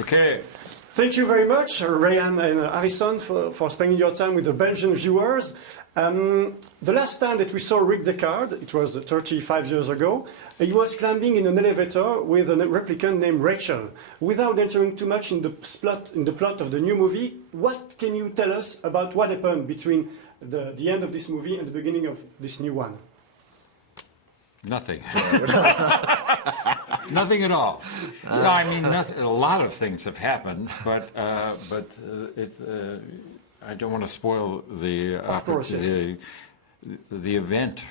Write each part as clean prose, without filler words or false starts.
Okay. Thank you very much, Ryan and Harrison, for spending your time with the Belgian viewers. The last time that we saw Rick Deckard, it was 35 years ago, he was climbing in an elevator with a replicant named Rachel. Without entering too much in the plot of the new movie, what can you tell us about what happened between the end of this movie and the beginning of this new one? Nothing. Nothing at all. No, I mean, a lot of things have happened, but I don't want to spoil the Of course, yes. the event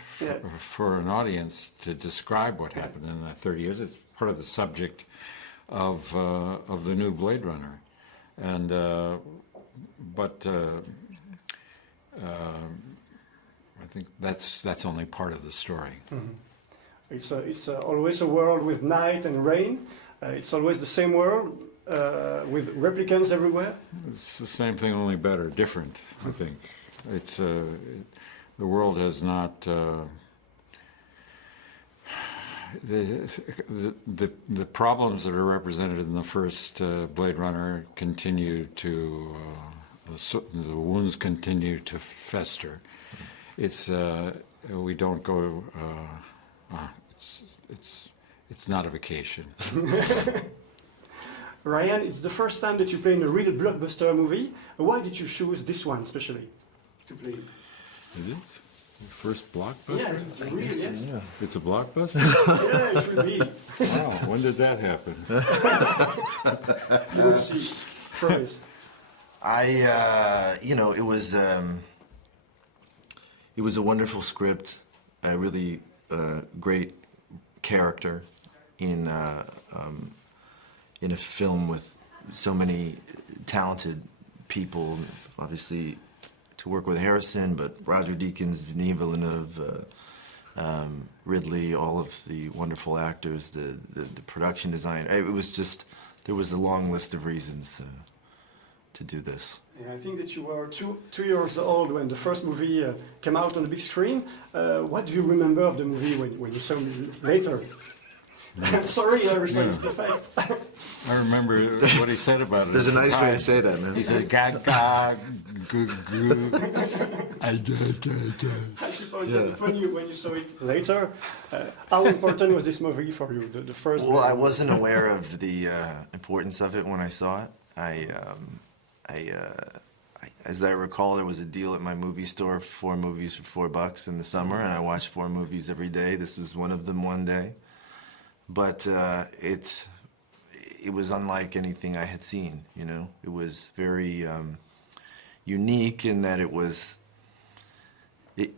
for an audience to describe what happened in the 30 years. It's part of the subject of the new Blade Runner, and I think that's only part of the story. Mm-hmm. It's always a world with night and rain. It's always the same world with replicants everywhere. It's the same thing, only better, different. I think it's the world has not the problems that are represented in the first Blade Runner continue to the wounds continue to fester. It's we don't go. It's not a vacation. Ryan, it's the first time that you play in a real blockbuster movie. Why did you choose this one especially to play? Is it your first blockbuster? Yeah, it really is. Yeah. It's a blockbuster? Yeah, it will be. Wow, when did that happen? You will see. Promise. It was a wonderful script, a really great character in a film with so many talented people. Obviously, to work with Harrison, but Roger Deakins, Denis Villeneuve, Ridley, all of the wonderful actors, the production design. It was just, there was a long list of reasons to do this. Yeah, I think that you were two years old when the first movie came out on the big screen. What do you remember of the movie when you saw it later? I'm sorry, Harrison, it's the fact. I remember what he said about it. There's a nice way to say that, man. He said, gaga, goo, goo. I suppose that when you saw it later, how important was this movie for you, the first Well, movie? I wasn't aware of the importance of it when I saw it. As I recall, there was a deal at my movie store, 4 movies for $4 in the summer, and I watched 4 movies every day. This was one of them one day. But it was unlike anything I had seen, you know. It was very unique in that it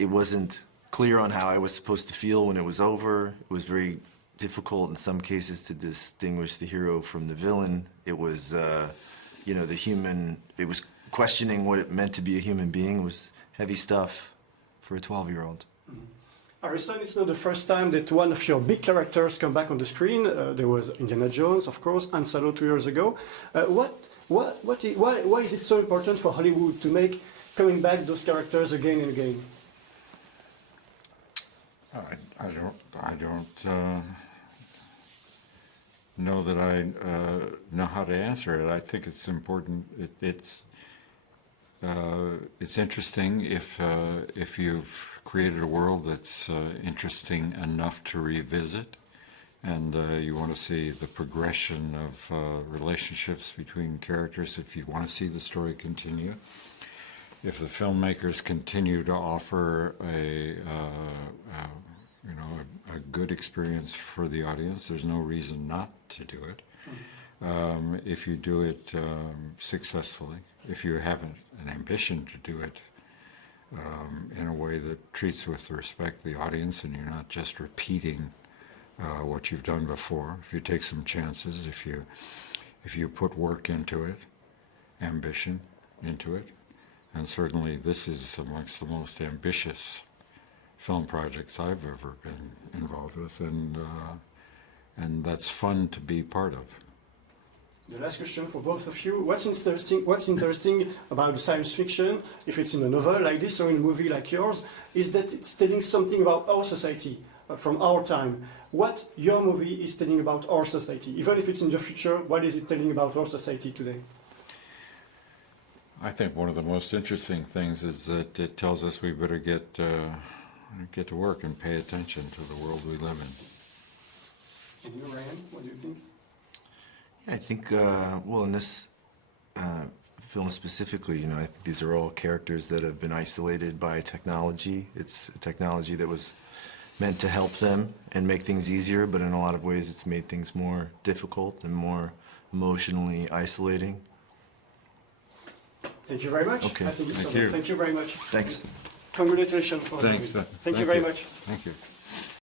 wasn't clear on how I was supposed to feel when it was over. It was very difficult in some cases to distinguish the hero from the villain. It was, you know, it was questioning what it meant to be a human being. It was heavy stuff for a 12-year-old. Mm-hmm. Harrison, it's not the first time that one of your big characters come back on the screen. There was Indiana Jones, of course, Han Solo 2 years ago. Why is it so important for Hollywood to make coming back those characters again and again? I don't know that I know how to answer it. I think it's important. It's interesting if you've created a world that's interesting enough to revisit, and you want to see the progression of relationships between characters. If you want to see the story continue, if the filmmakers continue to offer a good experience for the audience, there's no reason not to do it. If you do it successfully, if you have an ambition to do it in a way that treats with respect the audience, and you're not just repeating what you've done before. If you take some chances, if you put work into it, ambition into it, and certainly this is amongst the most ambitious film projects I've ever been involved with, and that's fun to be part of. The last question for both of you: What's interesting about science fiction, if it's in a novel like this or in a movie like yours, is that it's telling something about our society. from our time, what your movie is telling about our society. Even if it's in the future, what is it telling about our society today? I think one of the most interesting things is that it tells us we better get to work and pay attention to the world we live in. And you, Ryan, what do you think? Yeah, I think, well, in this film specifically, I think these are all characters that have been isolated by technology. It's a technology that was meant to help them and make things easier, but in a lot of ways it's made things more difficult and more emotionally isolating. Thank you very much. Okay. I think it's Thank so. you. Thank you very much. Thanks. Congratulations for Thanks, the Ben. movie. Thank you very much. Thank you.